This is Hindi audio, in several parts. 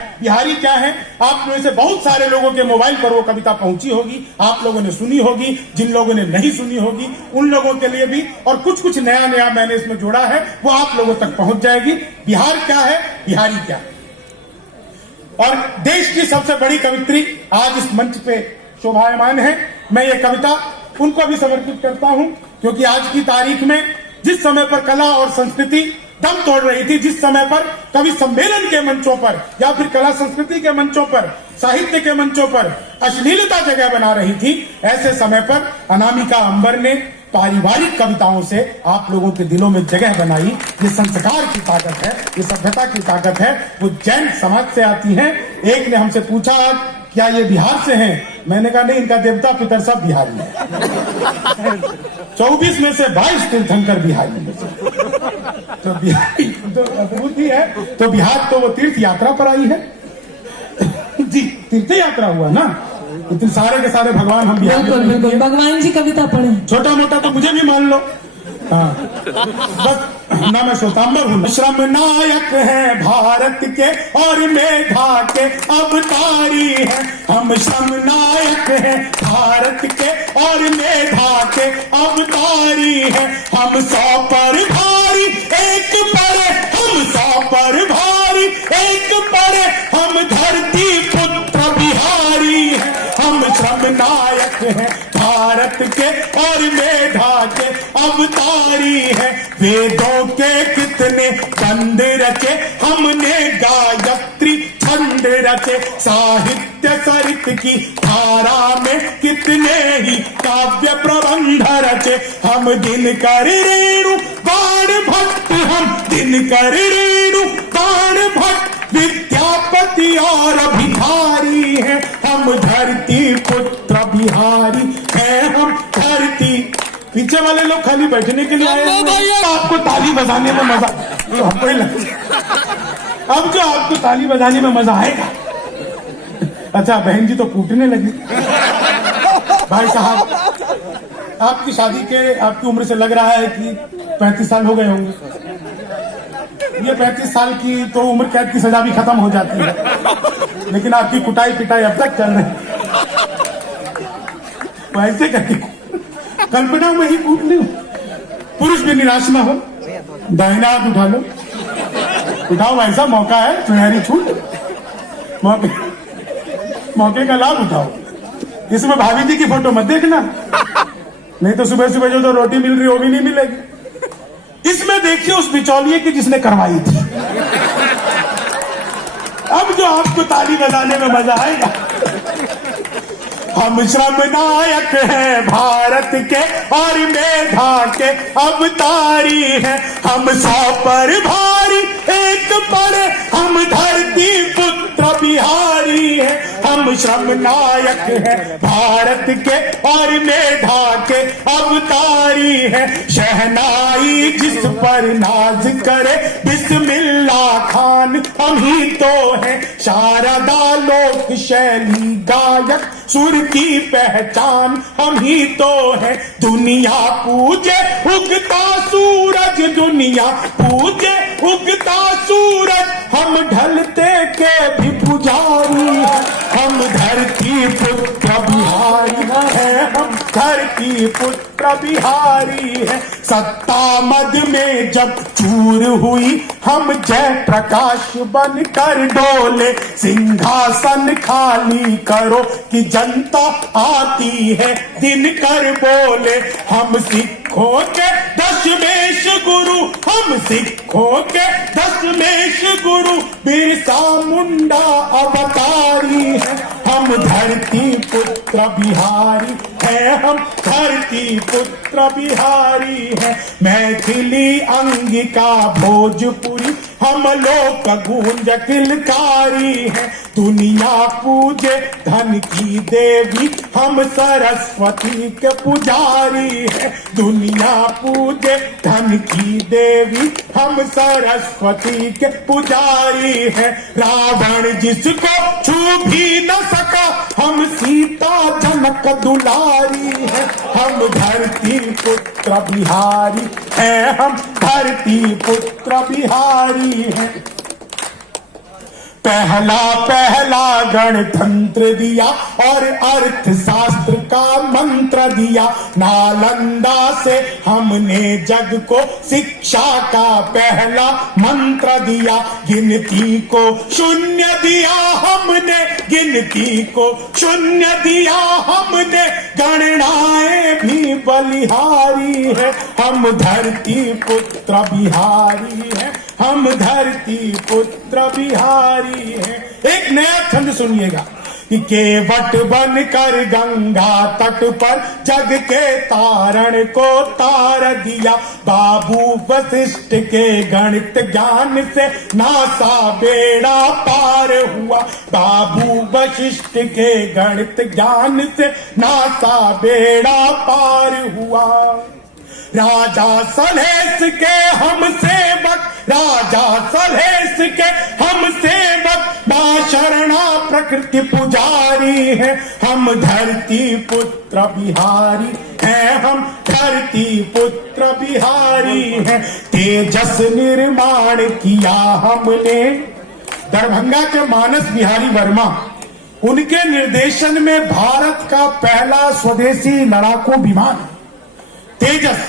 बिहारी क्या है? आप में से बहुत सारे लोगों के मोबाइल पर वो कविता पहुंची होगी, आप लोगों ने सुनी होगी, जिन लोगों ने नहीं सुनी होगी उन लोगों के लिए भी, और कुछ कुछ नया नया मैंने इसमें जोड़ा है, वो आप लोगों तक पहुंच जाएगी। बिहार क्या है, बिहारी क्या है। और देश की सबसे बड़ी कवित्री आज इस मंच पे शोभायमान है। मैं ये कविता उनको भी समर्पित करता हूं, क्योंकि आज की तारीख में जिस समय पर कला और संस्कृति दम तोड़ रही थी, जिस समय पर कवि सम्मेलन के मंचों पर या फिर कला संस्कृति के मंचों पर, साहित्य के मंचों पर अश्लीलता जगह बना रही थी, ऐसे समय पर अनामिका अंबर ने पारिवारिक कविताओं से आप लोगों के दिलों में जगह बनाई। ये संस्कार की ताकत है, ये सभ्यता की ताकत है। वो जैन समाज से आती हैं। एक ने हमसे पूछा क्या ये बिहार से हैं? मैंने कहा नहीं, इनका देवता पितर सब बिहारी है। 24 में से 22 तीर्थंकर बिहारी में से, तो बिहारी तो अद्भुत ही है। तो बिहार तो वो तीर्थ यात्रा पर आई है जी, तीर्थ यात्रा हुआ ना, इतने सारे के सारे भगवान हम बिहार में। भगवान जी कविता पढ़े, छोटा मोटा तो मुझे भी मान लो। हाँ, बस ना मैं श्वेतांबर हूँ। श्रम नायक है भारत के और मेधा के अवतारी है। हम श्रम नायक है भारत के और मेधा के अवतारी है। हम 100 पर भारी एक पड़े, हम 100 पर भारी एक पड़े, हम धरती पुत्र बिहारी है। हम श्रम नायक है भारत के और मेधा के अवतारी है। वेदों के कितने बंद रचे, हमने गायत्री छंद रचे। साहित्य सरित की धारा में कितने ही काव्य प्रबंध रचे। हम दिनकर रेणु बाण भट्ट, हम दिनकर रेणु बाण भट्ट, विद्यापति और भिखारी है। हम धरती पुत्र बिहारी है। हम धरती। पीछे वाले लोग खाली बैठने के लिए आए हैं, आपको ताली बजाने में मजा, तो हमको ही लगता अब जो आपको ताली बजाने में मजा आएगा। अच्छा, बहन जी तो कूटने लगी। भाई साहब, आपकी शादी के, आपकी उम्र से लग रहा है कि 35 साल हो गए होंगे। ये 35 साल की तो उम्र कैद की सजा भी खत्म हो जाती है, लेकिन आपकी कुटाई पिटाई अब तक चल रही है। ऐसे करके कल्पना में ही कूट लो। पुरुष भी निराश ना हो, दाहिना हाथ उठा लो, उठाओ, ऐसा मौका है, सुनहरी छूट, मौके का लाभ उठाओ। इसमें भाभी जी की फोटो मत देखना, नहीं तो सुबह सुबह जो रोटी मिल रही वो भी नहीं मिलेगी। इसमें देखिए उस बिचौलिए की जिसने करवाई थी। अब जो आपको ताली बजाने में मजा आएगा। हम श्रम नायक है भारत के और मेधा के अवतारी है। हम 100 पर भारी एक पड़े, हम धरती पुत्र बिहारी है। हम श्रम नायक है भारत के और मेधा के अवतारी है। शहनाई जिस पर नाज करे बिस्मिल्लाह खान हम ही तो है। शारदा लोक शैली गायक सुर की पहचान हम ही तो है। दुनिया पूजे उगता सूरज, दुनिया पूजे उगता सूरज, हम ढलते के भी पुजारी हैं। हम धरती पुत्र बिहारी है। हम धरती पुत्र बिहारी है। सत्ता मद में जब चूर हुई, हम जय प्रकाश बन कर डोले। सिंहासन खाली करो कि जनता आती है, दिनकर बोले। हम सिखों के दशमेश गुरु, हम सिखों के दशमेश गुरु, बिरसा मुंडा अवतारी है। हम धरती पुत्र बिहारी है। हम धरती पुत्र बिहारी है। मैथिली अंगिका भोजपुरी, हम लोक गूंज किलकारी है। दुनिया पूजे धन की देवी, हम सरस्वती के पुजारी है। दुनिया पूजे धन की देवी, हम सरस्वती के पुजारी है। रावण जिसको छू भी न सका, हम सीता जनक दुलारी है। हम धरती पुत्र बिहारी है। हम धरती पुत्र बिहारी है। पहला पहला गणतंत्र दिया और अर्थशास्त्र का मंत्र दिया। नालंदा से हमने जग को शिक्षा का पहला मंत्र दिया। गिनती को शून्य दिया हमने, गिनती को शून्य दिया हमने। गणनाएं भी बलिहारी है, हम धरती पुत्र बिहारी है, हम धरती पुत्र बिहारी है। एक नया छंद सुनिएगा कि केवट बनकर गंगा तट पर जग के तारण को तार दिया। बाबू वशिष्ठ के गणित ज्ञान से नासा बेड़ा पार हुआ। बाबू वशिष्ठ के गणित ज्ञान से नासा बेड़ा पार हुआ। राजा सलहेश के हम सेवक, राजा सलहेश के हम सेवक। मां शरणा प्रकृति पुजारी है, हम धरती पुत्र बिहारी हैं, हम धरती पुत्र बिहारी हैं। तेजस निर्माण किया हमने। दरभंगा के मानस बिहारी वर्मा, उनके निर्देशन में भारत का पहला स्वदेशी लड़ाकू विमान तेजस,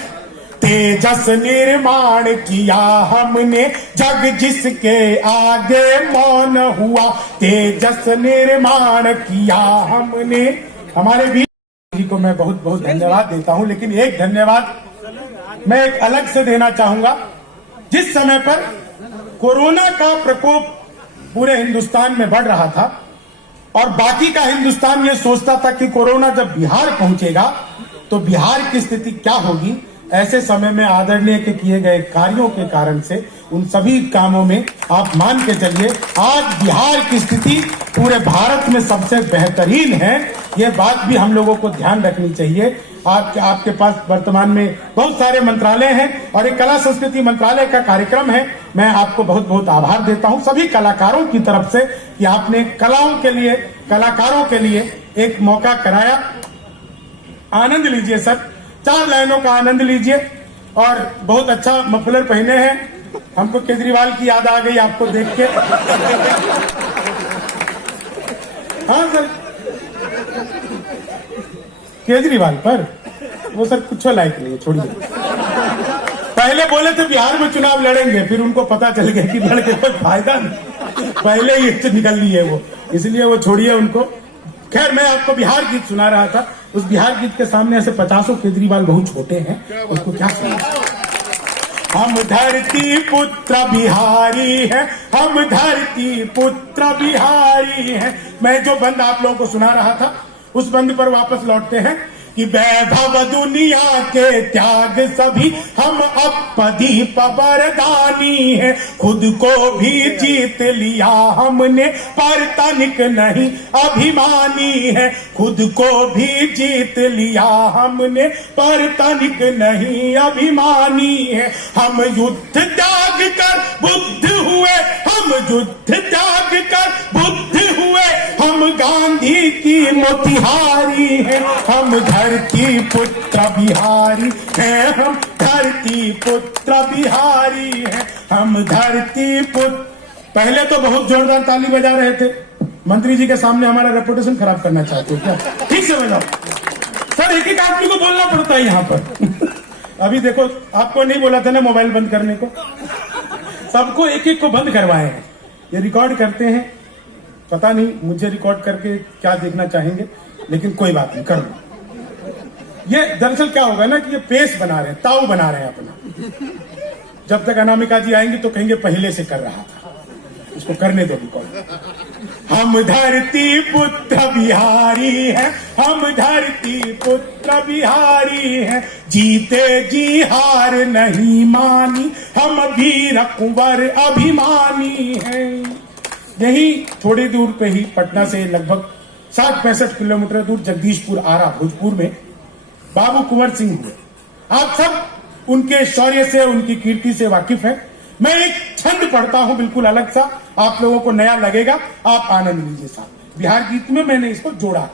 तेजस निर्माण किया हमने। जग जिसके आगे मौन हुआ, तेजस निर्माण किया हमने। हमारे वीर जी को मैं बहुत बहुत धन्यवाद देता हूं, लेकिन एक धन्यवाद मैं एक अलग से देना चाहूंगा। जिस समय पर कोरोना का प्रकोप पूरे हिंदुस्तान में बढ़ रहा था और बाकी का हिंदुस्तान ये सोचता था कि कोरोना जब बिहार पहुंचेगा तो बिहार की स्थिति क्या होगी, ऐसे समय में आदरणीय के किए गए कार्यों के कारण से उन सभी कामों में आप मान के चलिए आज बिहार की स्थिति पूरे भारत में सबसे बेहतरीन है। ये बात भी हम लोगों को ध्यान रखनी चाहिए। आपके पास वर्तमान में बहुत सारे मंत्रालय हैं और एक कला संस्कृति मंत्रालय का कार्यक्रम है। मैं आपको बहुत बहुत आभार देता हूं सभी कलाकारों की तरफ से कि आपने कलाओं के लिए, कलाकारों के लिए एक मौका कराया। आनंद लीजिए सर, 4 लाइनों का आनंद लीजिए। और बहुत अच्छा मफलर पहने हैं, हमको केजरीवाल की याद आ गई आपको देख के। हाँ सर, केजरीवाल पर वो सर कुछ लायक नहीं है, छोड़िए। पहले बोले थे बिहार में चुनाव लड़ेंगे, फिर उनको पता चल गया कि लड़के कोई फायदा नहीं, पहले ही निकल लिए वो, इसलिए वो छोड़िए उनको। खैर, मैं आपको बिहार गीत सुना रहा था। उस बिहार गीत के सामने ऐसे 50 केजरीवाल बहुत छोटे हैं, उसको क्या सुना। हम धरती पुत्र बिहारी हैं, हम धरती पुत्र बिहारी हैं। मैं जो बंद आप लोगों को सुना रहा था उस बंद पर वापस लौटते हैं कि वैभव दुनिया के त्याग सभी हम अपदीप वरदानी है। खुद को भी जीत लिया हमने पर तनिक नहीं अभिमानी है। खुद को भी जीत लिया हमने पर तनिक नहीं अभिमानी है। हम युद्ध त्याग कर बुद्ध हुए, हम युद्ध त्याग कर बुद्ध हुए। हम गांधी की मोतिहारी हैं, हम धरती पुत्र बिहारी हैं, हम धरती पुत्र बिहारी हैं, हम धरती पुत्र। पहले तो बहुत जोरदार ताली बजा रहे थे, मंत्री जी के सामने हमारा रेपुटेशन खराब करना चाहते हो क्या? ठीक से बजाओ सर, एक एक आदमी को बोलना पड़ता है यहाँ पर। अभी देखो, आपको नहीं बोला था ना मोबाइल बंद करने को, सबको एक एक को बंद करवाए हैं। ये रिकॉर्ड करते हैं, पता नहीं मुझे रिकॉर्ड करके क्या देखना चाहेंगे, लेकिन कोई बात नहीं, कर लो। ये दरअसल क्या होगा ना कि ये पेश बना रहे हैं, ताऊ बना रहे हैं अपना। जब तक अनामिका जी आएंगी तो कहेंगे पहले से कर रहा था, इसको करने दो रिकॉर्ड। हम धरती पुत्र बिहारी हैं, हम धरती पुत्र बिहारी हैं। जीते जी हार नहीं मानी, हम वीर कुंवर अभिमानी हैं। यही थोड़ी दूर पे ही पटना से लगभग 60-65 किलोमीटर दूर जगदीशपुर आरा भोजपुर में बाबू कुंवर सिंह हुए। आप सब उनके शौर्य से, उनकी कीर्ति से वाकिफ हैं। मैं एक छंद पढ़ता हूं बिल्कुल अलग सा, आप लोगों को नया लगेगा, आप आनंद लीजिए साहब। बिहार गीत में मैंने इसको जोड़ा।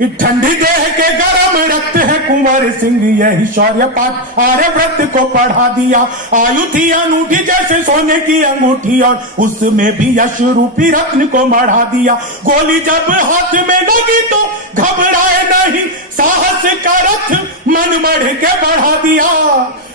ठंडी देह के गरम रक्त है कुंवर सिंह, यही शौर्य पाठ आर्यव्रत को पढ़ा दिया। आयु थी अनूठी जैसे सोने की अंगूठी, और उसमें भी यश रूपी रत्न को मढ़ा दिया। गोली जब हाथ में लगी तो घबराए नहीं, साहस का रथ मन बढ़ के बढ़ा दिया।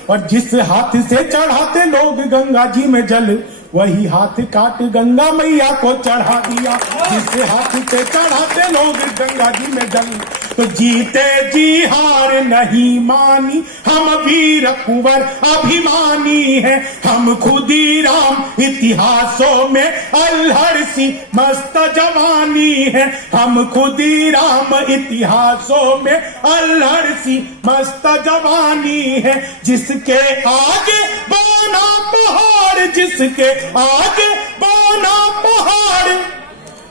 और जिस हाथ से चढ़ाते लोग गंगा जी में जल, वही हाथ काट गंगा मैया को चढ़ा दिया। जिस हाथ से चढ़ाते लोग गंगा जी में जल, तो जीते जी हार नहीं मानी, हम वीर कुंवर अभिमानी है। हम खुदीराम इतिहासों में अल्हड़ सी मस्त जवानी है। हम खुदीराम इतिहासों में अल्हड़ सी मस्त जवानी है। जिसके आगे बना पहाड़, जिसके आगे बना पहाड़,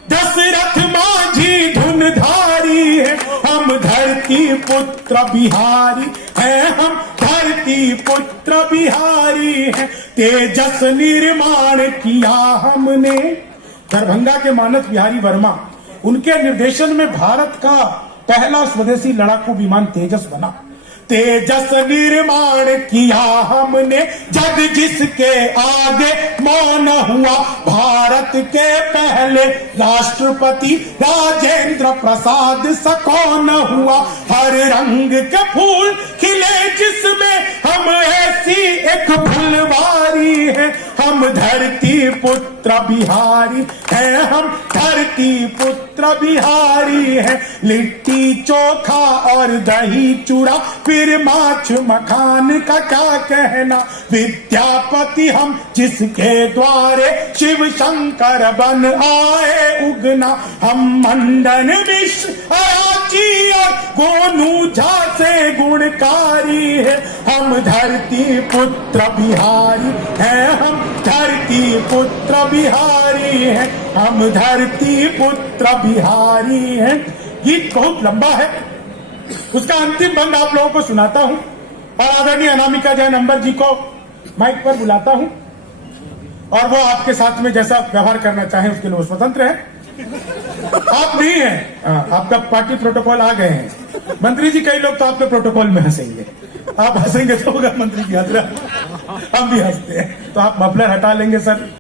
दशरथ माझी धुनधारी है। हम धरती पुत्र बिहारी हैं, हम धरती पुत्र बिहारी हैं। तेजस निर्माण किया हमने। दरभंगा के मानस बिहारी वर्मा, उनके निर्देशन में भारत का पहला स्वदेशी लड़ाकू विमान तेजस बना। तेजस निर्माण किया हमने, जग जिसके आगे मौन हुआ। भारत के पहले राष्ट्रपति राजेंद्र प्रसाद सकौन हुआ। हर रंग के फूल खिले जिसमें, हम ऐसी एक फुलवारी है। हम धरती पुत्र बिहारी हैं, हम धरती पुत्र बिहारी हैं। लिट्टी चोखा और दही चूड़ा, फिर माछ मखान का क्या कहना। विद्यापति हम जिसके द्वारे, शिव शंकर बन आए उगना। हम मंडन मिश्र अयाची और गोनू झा से गुणकारी है। हम धरती पुत्र बिहारी हैं, हम धरती पुत्र बिहारी हैं। हम धरती पुत्र बिहारी हैं। गीत बहुत लंबा है, उसका अंतिम बंद आप लोगों को सुनाता हूं, और आदरणीय अनामिका जैन अंबर जी को माइक पर बुलाता हूं, और वो आपके साथ में जैसा व्यवहार करना चाहे उसके लिए वो स्वतंत्र है। आप नहीं है, आपका पार्टी प्रोटोकॉल आ गए हैं। मंत्री जी कई लोग तो आपके प्रोटोकॉल में हंसेंगे, आप हंसेंगे तो होगा मंत्री जी हंस रहा, हम भी हंसते हैं, तो आप मफलर हटा लेंगे सर।